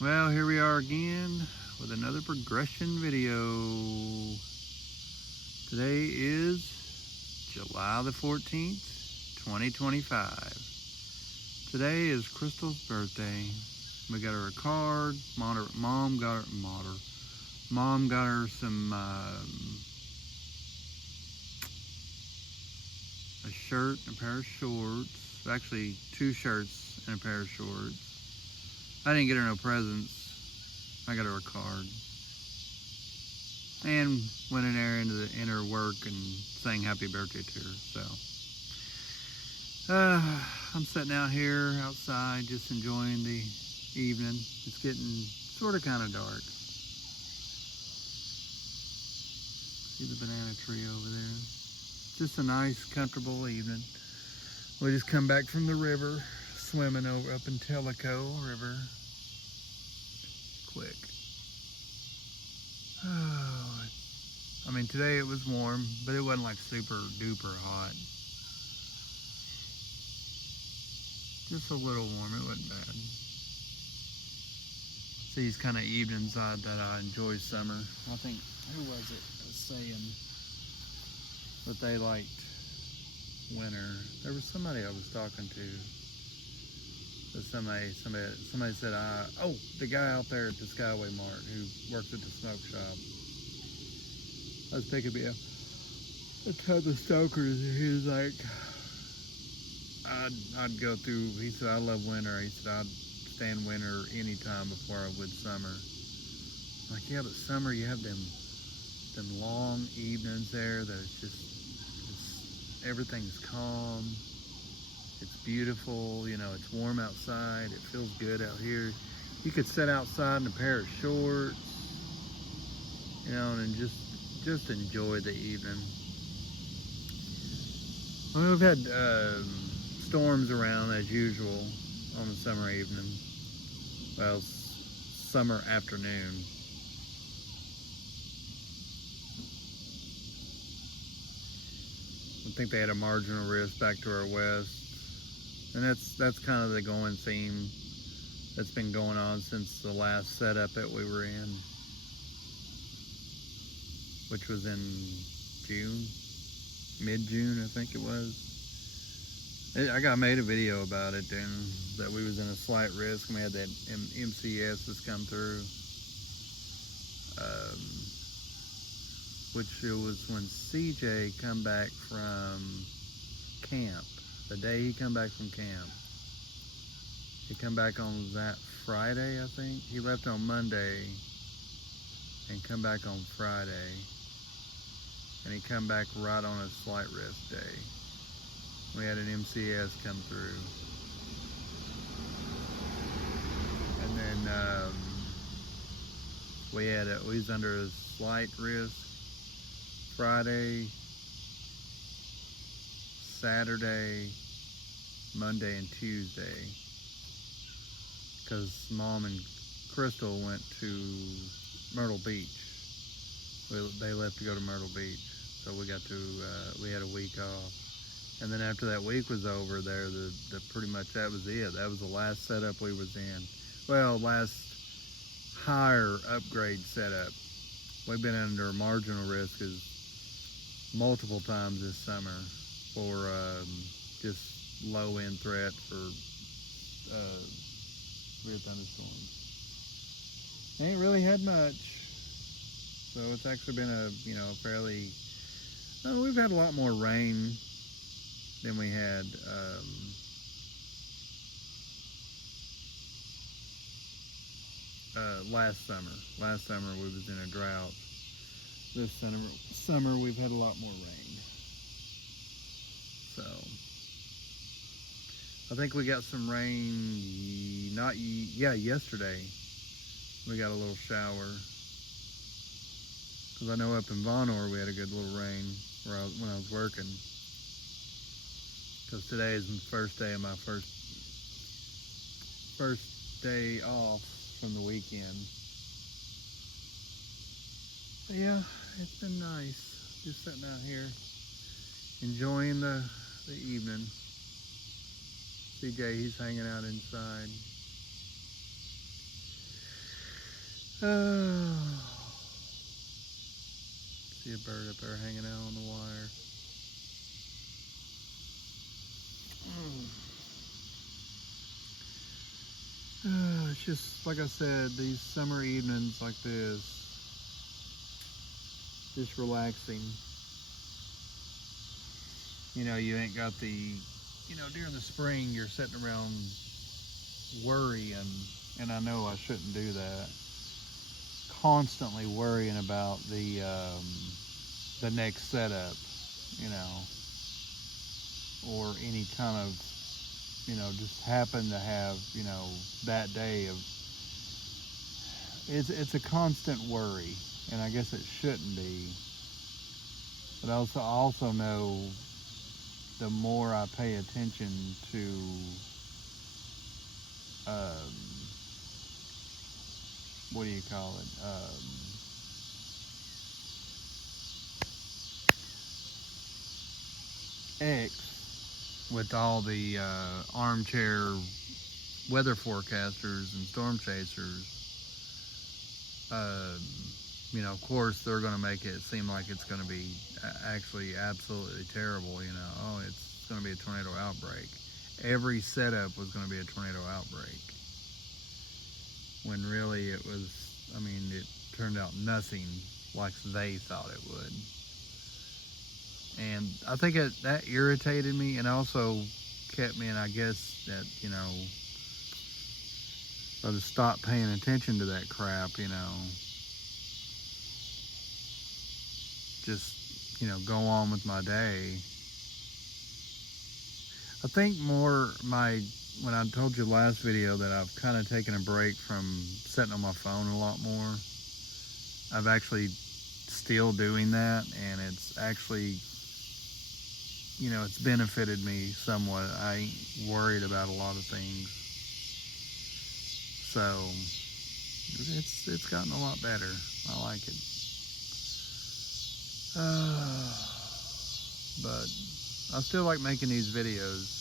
Well, here we are again with another progression video. Today is July the 14th, 2025. Today is Crystal's birthday. We got her a card. Mom got her some a shirt and a pair of shorts. Actually, two shirts and a pair of shorts. I didn't get her no presents. I got her a card. And went in there in her work and sang happy birthday to her. So I'm sitting out here outside just enjoying the evening. It's getting sort of kind of dark. See the banana tree over there. Just a nice, comfortable evening. We just come back from the river, swimming over up in Tellico River. Quick. Oh, I mean, today it was warm, but it wasn't like super duper hot. Just a little warm, it wasn't bad. It's these kind of evenings that I enjoy summer. I think, who was it saying that they liked winter? There was somebody I was talking to. Somebody said, oh, the guy out there at the Skyway Mart who works at the smoke shop. I was picking me up a ton of stokers, and he was like, I'd go through, he said, I love winter. He said, I'd stand winter anytime before I would summer. I'm like, yeah, but summer, you have them long evenings there that it's just everything's calm. It's beautiful, you know, it's warm outside, it feels good out here. You could sit outside in a pair of shorts, you know, and just enjoy the evening. I mean, we've had storms around as usual on the summer evening. Well, summer afternoon. I think they had a marginal risk back to our west. And that's kind of the going theme that's been going on since the last setup that we were in, which was in June, mid-June, I think it was. I made a video about it, and that we was in a slight risk, and we had that MCS that's come through, which it was when CJ come back from camp. The day he come back from camp. He come back on that Friday, I think. He left on Monday and come back on Friday. And he come back right on a slight risk day. We had an MCS come through. And then we was under a slight risk Friday, Saturday, Monday, and Tuesday, because Mom and Crystal went to Myrtle Beach. They left to go to Myrtle Beach, so we had a week off. And then after that week was over there, pretty much that was it. That was the last setup we was in. Well, last higher upgrade setup. We've been under marginal risk multiple times this summer for just low end threat for weird thunderstorms. Ain't really had much, so it's actually been a fairly. We've had a lot more rain than we had last summer. Last summer we was in a drought. This summer we've had a lot more rain. So I think we got some rain. Yesterday we got a little shower. Because I know up in Vonore we had a good little rain when I was working. Because today is the first day of my first day off from the weekend. But yeah, it's been nice. Just sitting out here enjoying the evening. CJ, he's hanging out inside. See a bird up there hanging out on the wire. It's just, like I said, these summer evenings like this, just relaxing. You know, you ain't got the, during the spring, you're sitting around worrying, and I know I shouldn't do that. Constantly worrying about the next setup, or any kind of, just happen to have, that day of, it's a constant worry, and I guess it shouldn't be. But I also know the more I pay attention to what do you call it? X, with all the armchair weather forecasters and storm chasers, of course they're going to make it seem like it's going to be actually absolutely terrible. Oh, it's going to be a tornado outbreak. Every setup was going to be a tornado outbreak, when really it was, it turned out nothing like they thought it would. And I think that irritated me, and also kept me, and I guess that, I just stopped paying attention to that crap, just, go on with my day. I think when I told you last video that I've kind of taken a break from sitting on my phone a lot more, I've actually still doing that, and it's actually, it's benefited me somewhat. I ain't worried about a lot of things. So it's gotten a lot better. I like it. But I still like making these videos.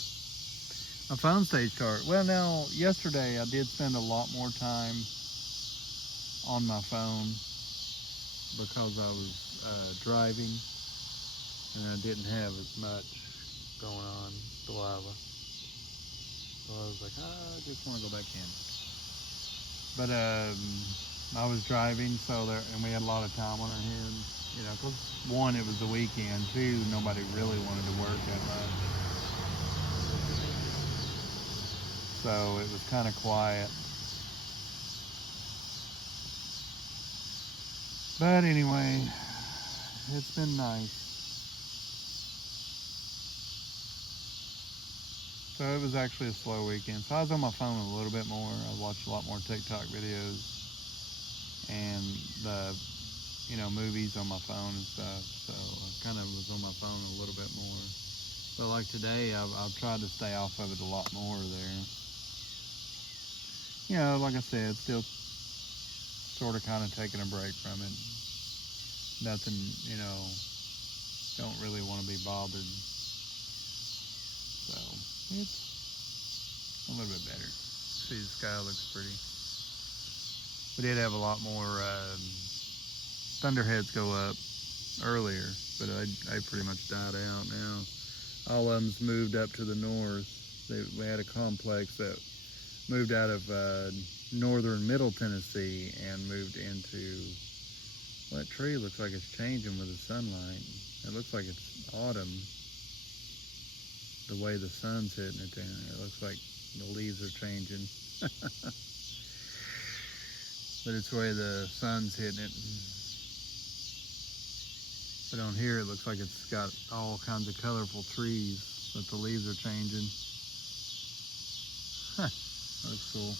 My phone stayed charged. Well, now, yesterday I did spend a lot more time on my phone because I was driving, and I didn't have as much going on, Delilah. So I was like, I just want to go back in. But I was driving, and we had a lot of time on our hands. Because one, it was the weekend. Two, nobody really wanted to work that much. So it was kind of quiet. But anyway, it's been nice. So it was actually a slow weekend. So I was on my phone a little bit more. I watched a lot more TikTok videos and the movies on my phone and stuff. So I kind of was on my phone a little bit more. But like today, I've tried to stay off of it a lot more there. Like I said, still sort of kind of taking a break from it. Nothing, don't really want to be bothered. So it's a little bit better. See, the sky looks pretty. We did have a lot more thunderheads go up earlier, but they pretty much died out now. All of them's moved up to the north. We had a complex that moved out of northern middle Tennessee and moved into, well, that tree looks like it's changing with the sunlight. It looks like it's autumn, the way the sun's hitting it down. It looks like the leaves are changing. But it's the way the sun's hitting it. But on here, it looks like it's got all kinds of colorful trees, but the leaves are changing. Huh, looks cool.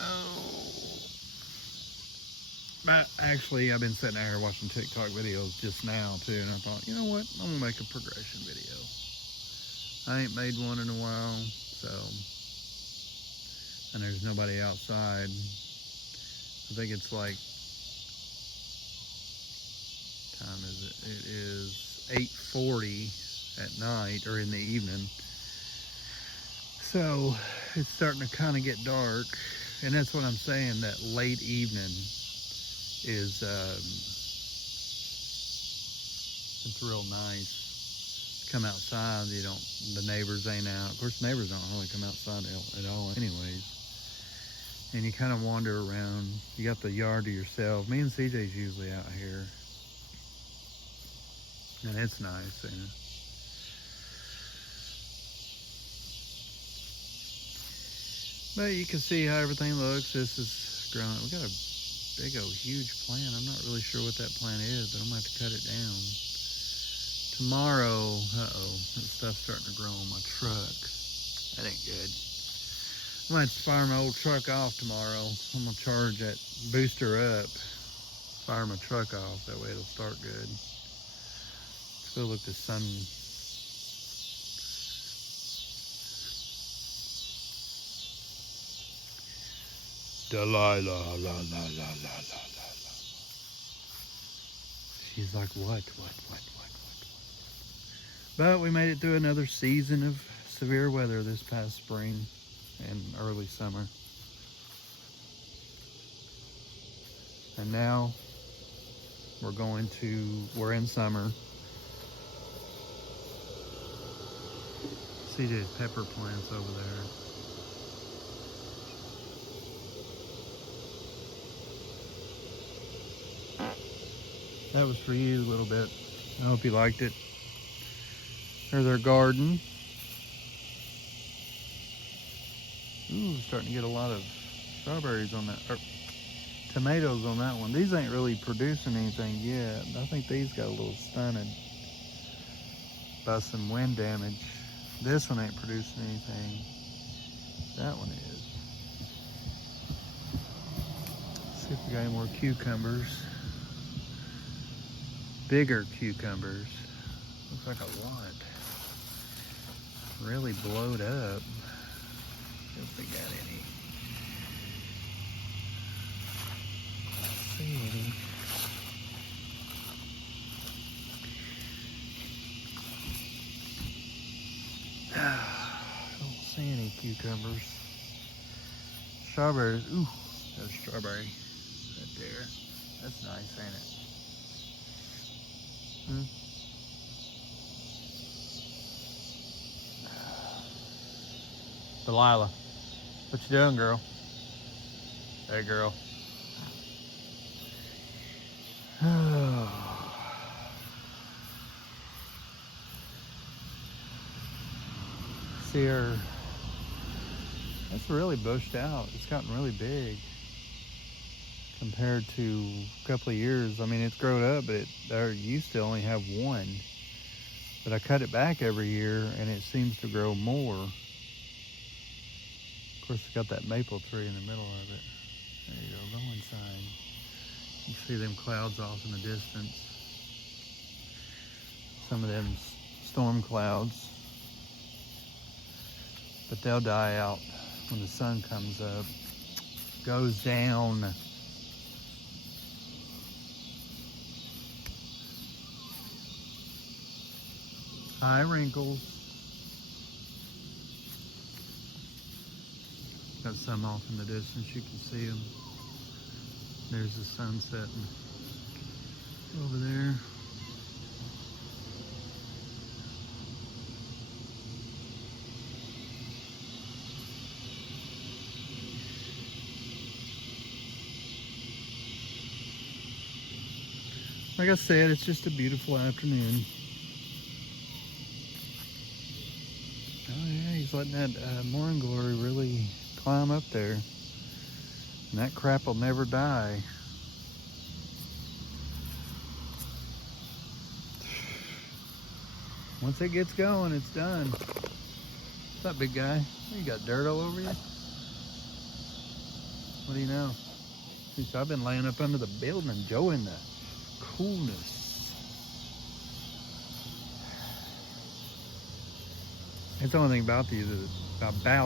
Oh. But actually, I've been sitting out here watching TikTok videos just now, too, and I thought, you know what? I'm going to make a progression video. I ain't made one in a while, so, and there's nobody outside. I think it's like, time is it? It is 8:40 at night, or in the evening. So it's starting to kind of get dark, and that's what I'm saying. That late evening is it's real nice. Come outside, the neighbors ain't out. Of course, neighbors don't really come outside at all, anyways. And you kind of wander around. You got the yard to yourself. Me and CJ's usually out here, and it's nice. But you can see how everything looks. This is growing. We got a big old huge plant. I'm not really sure what that plant is, but I'm gonna have to cut it down. Tomorrow, that stuff's starting to grow on my truck. That ain't good. I'm gonna have to fire my old truck off tomorrow. I'm gonna charge that booster up, fire my truck off. That way it'll start good. Let's go look at the sun. Delilah, la la la la la la. She's like, what? But we made it through another season of severe weather this past spring and early summer. And now we're in summer. See the pepper plants over there. That was for you a little bit. I hope you liked it. There's our garden. Ooh, starting to get a lot of strawberries on that, or tomatoes on that one. These ain't really producing anything yet. I think these got a little stunted by some wind damage. This one ain't producing anything. That one is. Let's see if we got any more cucumbers. Bigger cucumbers. Looks like a lot. Really blowed up. See if we got any. Let's see any. I don't see any cucumbers. Strawberries. Ooh, there's a strawberry right there. That's nice, ain't it? Delilah, what you doing, girl? Hey, girl. See her. That's really bushed out. It's gotten really big compared to a couple of years. I mean, it's grown up, but there used to only have one. But I cut it back every year, and it seems to grow more. Of course, it's got that maple tree in the middle of it. There you go, go inside. You see them clouds off in the distance. Some of them storm clouds. But they'll die out when the sun comes up, goes down. Hi, Wrinkles. Got some off in the distance, you can see them. There's the sun setting over there. Like I said, it's just a beautiful afternoon. Oh yeah, he's letting that morning glory really climb up there. And that crap will never die. Once it gets going, it's done. What's up, big guy? You got dirt all over you? What do you know? I've been laying up under the building enjoying the coolness. It's the only thing about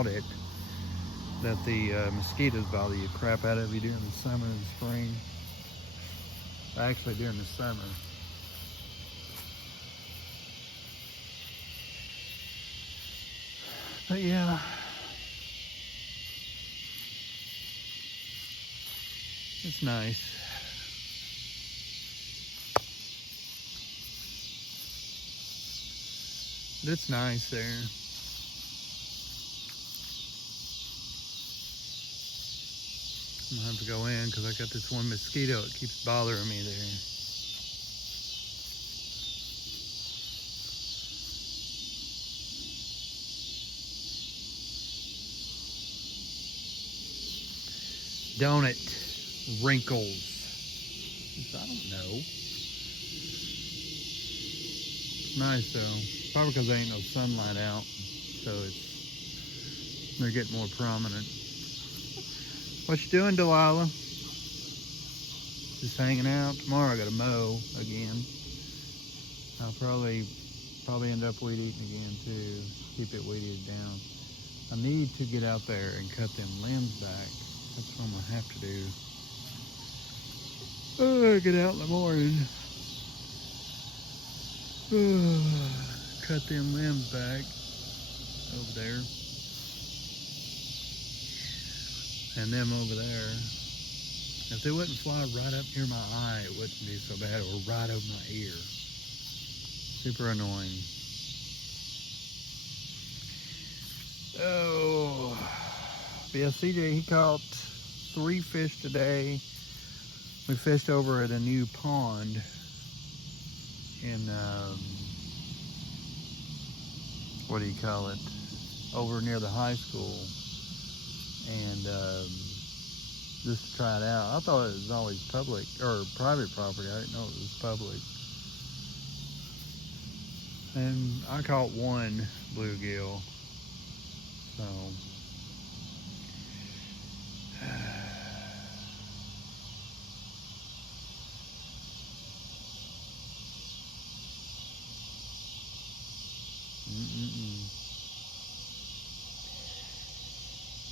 it that the mosquitoes bother you crap out of you during the summer and spring. Actually, during the summer. But yeah, It's nice. But it's nice there. I'm gonna have to go in because I got this one mosquito. It keeps bothering me there. Don't it? Wrinkles. I don't know. It's nice though. Probably because there ain't no sunlight out, so they're getting more prominent. What you doing, Delilah? Just hanging out. Tomorrow I gotta mow again. I'll probably end up weed eating again too. Keep it weed eated down. I need to get out there and cut them limbs back. That's what I'm gonna have to do. Oh, get out in the morning. Oh, cut them limbs back over there. And them over there. If they wouldn't fly right up near my eye, it wouldn't be so bad, or right over my ear. Super annoying. Oh, but yeah, CJ, he caught 3 fish today. We fished over at a new pond in, what do you call it? Over near the high school. And just to try it out. I thought it was always public or private property. I didn't know it was public. And I caught 1 bluegill. So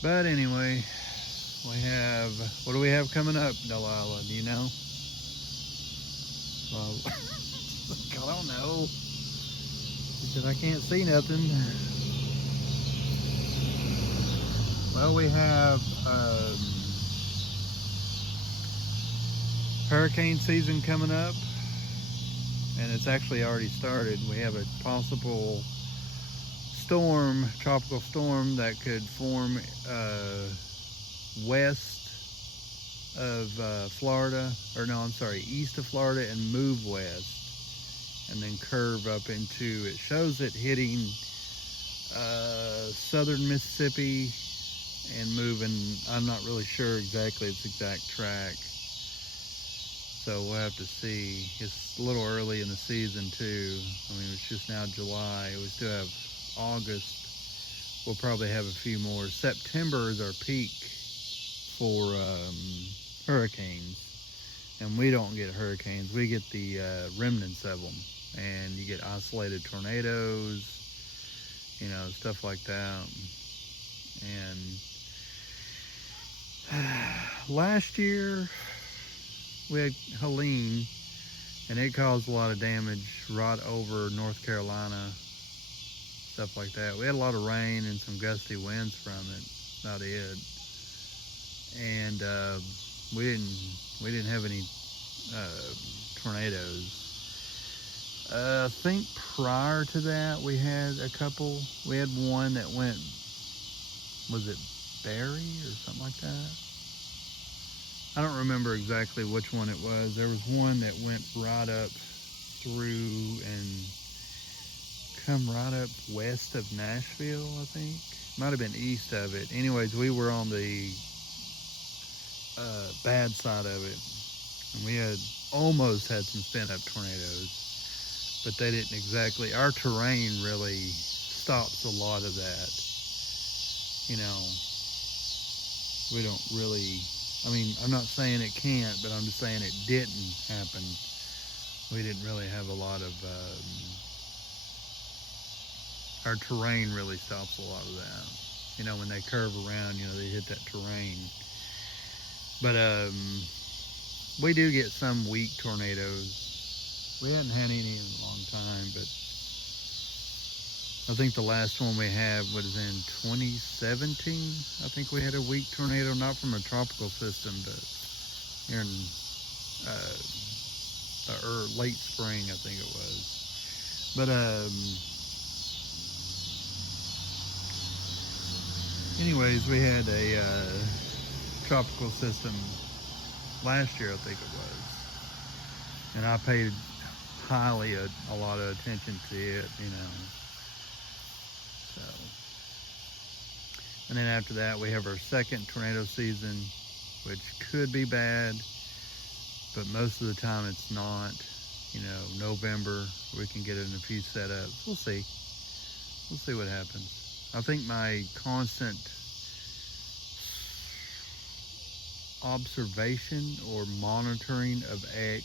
but anyway, what do we have coming up, Delilah? Do you know? Well, I don't know. She said I can't see nothing. Well, we have hurricane season coming up, and it's actually already started. We have a possible storm, tropical storm that could form west of Florida, or no, I'm sorry, east of Florida and move west, and then curve up into, it shows it hitting southern Mississippi and moving, I'm not really sure exactly its exact track. So we'll have to see. It's a little early in the season too. I mean, it's just now July. We still have August. We'll probably have a few more. September is our peak for hurricanes. And we don't get hurricanes. We get the remnants of them. And you get isolated tornadoes, you know, stuff like that. And last year we had Helene, and it caused a lot of damage right over North Carolina, stuff like that. We had a lot of rain and some gusty winds from it, about it. And we didn't have any tornadoes. I think prior to that we had a couple. We had one that went, was it Barry or something like that? I don't remember exactly which one it was. There was one that went right up through and come right up west of Nashville, I think. Might have been east of it. Anyways, we were on the bad side of it. And we had almost had some spin-up tornadoes. But they didn't exactly, our terrain really stops a lot of that. You know, we don't really, I mean, I'm not saying it can't, but I'm just saying it didn't happen. We didn't really have a lot of, our terrain really stops a lot of that. You know, when they curve around, you know, they hit that terrain. But we do get some weak tornadoes. We hadn't had any in a long time, but I think the last one we had was in 2017. I think we had a weak tornado, not from a tropical system, but here in late spring, I think it was. But anyways, we had a tropical system last year, I think it was, and I paid highly a lot of attention to it, you know. So, and then after that, we have our second tornado season, which could be bad, but most of the time it's not. You know, November, we can get in a few setups. We'll see. We'll see what happens. I think my constant observation or monitoring of X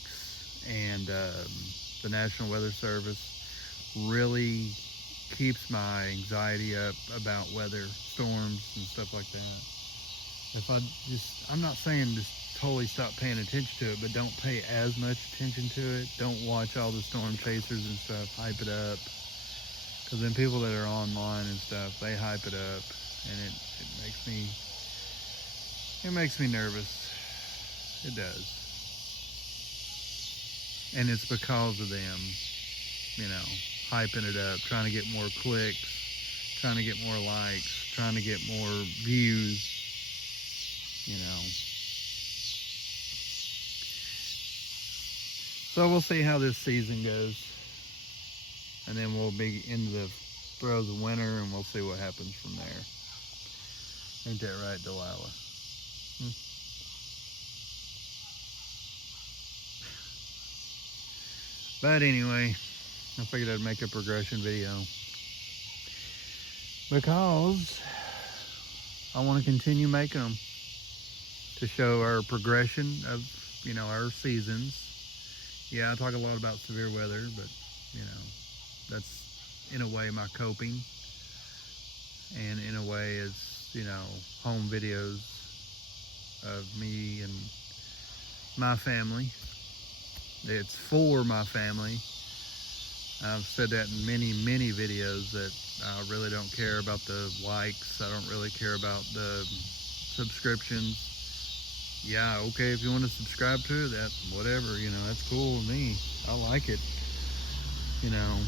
and the National Weather Service really keeps my anxiety up about weather, storms, and stuff like that. If I'm not saying just totally stop paying attention to it, but don't pay as much attention to it. Don't watch all the storm chasers and stuff, hype it up. Because then people that are online and stuff, they hype it up, and it makes me nervous. It does. And it's because of them, you know, hyping it up, trying to get more clicks, trying to get more likes, trying to get more views, you know. So we'll see how this season goes. And then we'll be into the throes of winter, and we'll see what happens from there. Ain't that right, Delilah? But anyway, I figured I'd make a progression video because I want to continue making them to show our progression of, you know, our seasons. Yeah, I talk a lot about severe weather, but, you know, that's in a way my coping, and in a way is, you know, home videos of me and my family. It's for my family. I've said that in many videos that I really don't care about the likes. I don't really care about the subscriptions. Yeah, okay, if you want to subscribe to it, that whatever, you know, that's cool with me. I like it. You know,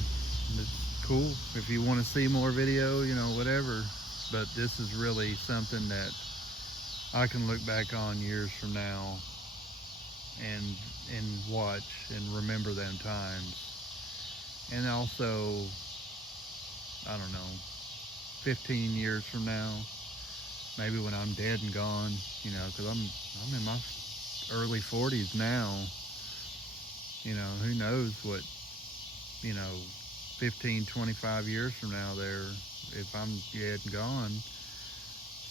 it's cool. If you want to see more video, you know, whatever. But this is really something that I can look back on years from now and watch and remember them times. And also, I don't know, 15 years from now, maybe when I'm dead and gone, you know, because I'm in my early 40s now. You know, who knows what, you know, 15, 25 years from now there, if I'm dead and gone,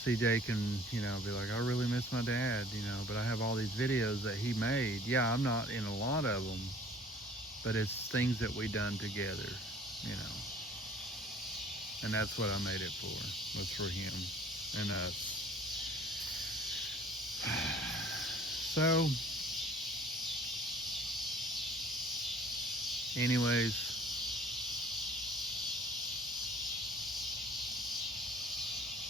CJ can, you know, be like, I really miss my dad, you know, but I have all these videos that he made. Yeah, I'm not in a lot of them, but it's things that we done together, you know. And that's what I made it for, was for him and us. So, anyways,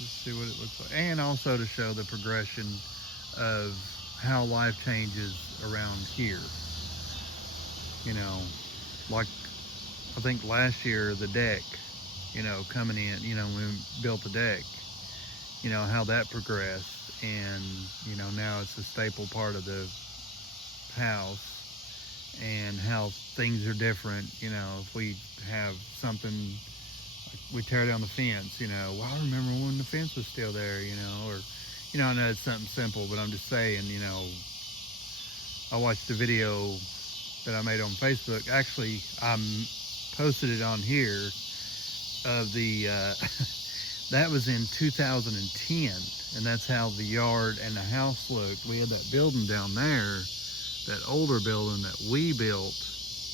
let's see what it looks like. And also to show the progression of how life changes around here. You know, like I think last year, the deck, you know, coming in, you know, when we built the deck, you know, how that progressed. And, you know, now it's a staple part of the house, and how things are different. You know, if we have something, like we tear down the fence, you know, well, I remember when the fence was still there, you know, or, you know, I know it's something simple, but I'm just saying, you know, I watched the video that I made on Facebook. Actually, I posted it on here of the, that was in 2010, and that's how the yard and the house looked. We had that building down there, that older building that we built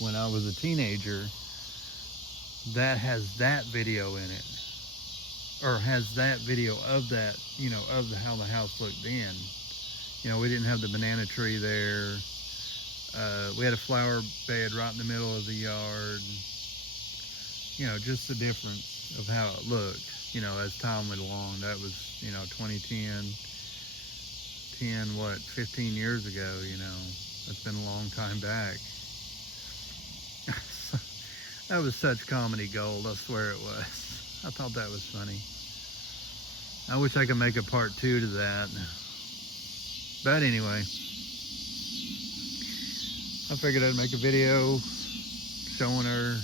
when I was a teenager, that has that video in it, or has that video of that, you know, of how the house looked then. You know, we didn't have the banana tree there. We had a flower bed right in the middle of the yard. You know, just the difference of how it looked, you know, as time went along. That was, you know, 2010, 15 years ago, you know. That's been a long time back. That was such comedy gold, I swear it was. I thought that was funny. I wish I could make a part 2 to that. But anyway, I figured I'd make a video showing her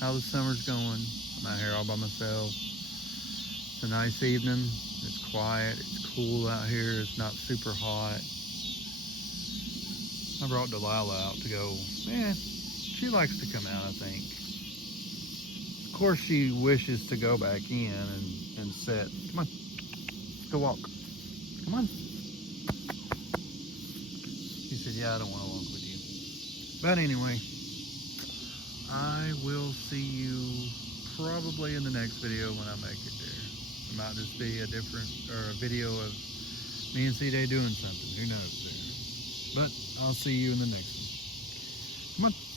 how the summer's going. I'm out here all by myself. It's a nice evening. It's quiet. It's cool out here. It's not super hot. I brought Delilah out to go. Man, she likes to come out, I think. Of course, she wishes to go back in and sit. Come on. Go walk. Come on. She said, yeah, I don't want to walk with you. But anyway, I will see you probably in the next video when I make it there. It might just be a video of me and C-Day doing something. Who knows there. But I'll see you in the next one. Come on.